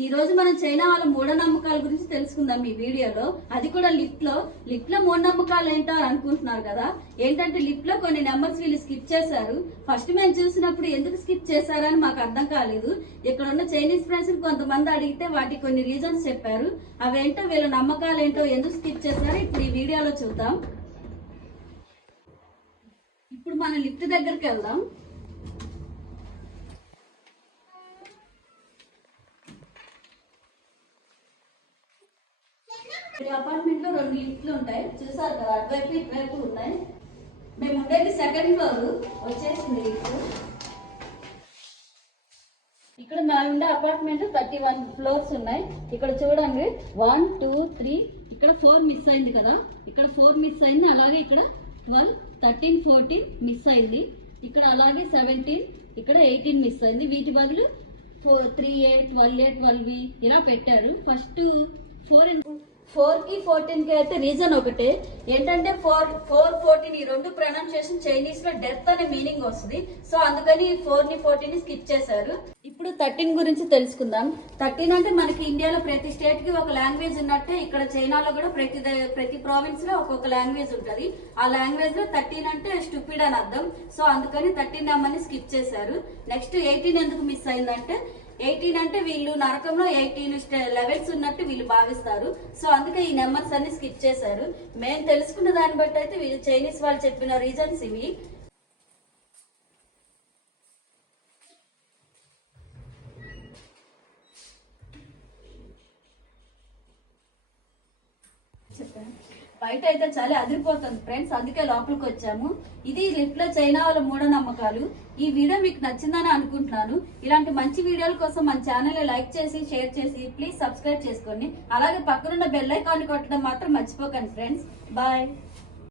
ఈ రోజు మనం చైనా వాళ్ళ మూఢనమ్మకాల గురించి తెలుసుకుందాం ఈ వీడియోలో. అది కూడా లిఫ్ట్ లో మూఢనమ్మకాలు ఏంటో అని అనుకుంటున్నారు కదా. ఏంటంటే లిఫ్ట్ లో కొన్ని నెంబర్స్ వీళ్ళు స్కిప్ చేశారు. ఫస్ట్ మేము చూసినప్పుడు ఎందుకు స్కిప్ చేశారని మాకు అర్థం కాలేదు. ఇక్కడ ఉన్న చైనీస్ ఫ్రెండ్స్ కొంతమంది అడిగితే వాటికి కొన్ని రీజన్స్ చెప్పారు. అవేంటో వీళ్ళ నమ్మకాలు ఏంటో ఎందుకు స్కిప్ చేశారో ఇప్పుడు ఈ వీడియోలో చూద్దాం. ఇప్పుడు మనం లిఫ్ట్ దగ్గరికి వెళ్దాం. ఈ అపార్ట్మెంట్ లో 2 లిఫ్ట్లు ఉంటాయి, చూసారు కదా. అటువైపు ఇటువైపు ఉన్నాయి. మేము ఉండేది సెకండ్ ఫ్లోర్ వచ్చేసింది లిఫ్ట్. ఇక్కడ మేము ఉండే అపార్ట్మెంట్ 31 ఫ్లోర్స్ ఉన్నాయి. ఇక్కడ చూడండి 1 2 3 ఇక్కడ 4 మిస్ అయింది కదా. ఇక్కడ 4 మిస్ అయింది. అలాగే ఇక్కడ 12 13 14 మిస్ అయింది. ఇక్కడ అలాగే 17 ఇక్కడ 18 మిస్ అయింది. వీటి బదులు 3A 12A 12B ఇలా పెట్టారు. ఫస్ట్ 4 కి 14 కి అయితే రీజన్ ఒకటే. ఏంటంటే 4 14 ఈ రెండు ప్రొనౌన్సియేషన్ చైనీస్ లో డెత్ అనే మీనింగ్ వస్తుంది. సో అందుకని 4 ని 14 ని స్కిప్ చేశారు. ఇప్పుడు 13 గురించి తెలుసుకుందాం. 13 అంటే మనకి ఇండియాలో ప్రతి స్టేట్ కి ఒక లాంగ్వేజ్ ఉన్నట్టే ఇక్కడ చైనాలో కూడా ప్రతి ప్రావిన్స్ లో ఒక్కొక్క లాంగ్వేజ్ ఉంటది. ఆ లాంగ్వేజ్ లో 13 అంటే స్టూపిడ్ అని అర్థం. సో అందుకని 13 నెంబర్ ని స్కిప్ చేశారు. నెక్స్ట్ 18 ఎందుకు మిస్ అయిందంటే 18 అంటే వీళ్ళు నరకంలో 18 లెవెల్స్ ఉన్నట్టు వీళ్ళు భావిస్తారు. సో అందుకే ఈ నెంబర్స్ అన్ని స్కిప్ చేశారు. మేము తెలుసుకున్న దాన్ని బట్టి అయితే వీళ్ళు చైనీస్ వాళ్ళు చెప్పిన రీజన్స్ ఇవి. బయట అయితే చాలా అదిరిపోతుంది ఫ్రెండ్స్, అందుకే లోపలికి వచ్చాము. ఇది లిఫ్ట్ లో చైనా వాళ్ళ మూఢనమ్మకాలు. ఈ వీడియో మీకు నచ్చిందని అనుకుంటున్నాను. ఇలాంటి మంచి వీడియోల కోసం మన ఛానల్ లైక్ చేసి షేర్ చేసి ప్లీజ్ సబ్స్క్రైబ్ చేసుకోండి. అలాగే పక్కనున్న బెల్ ఐకాన్ కొట్టడం మాత్రం మర్చిపోకండి ఫ్రెండ్స్. బాయ్.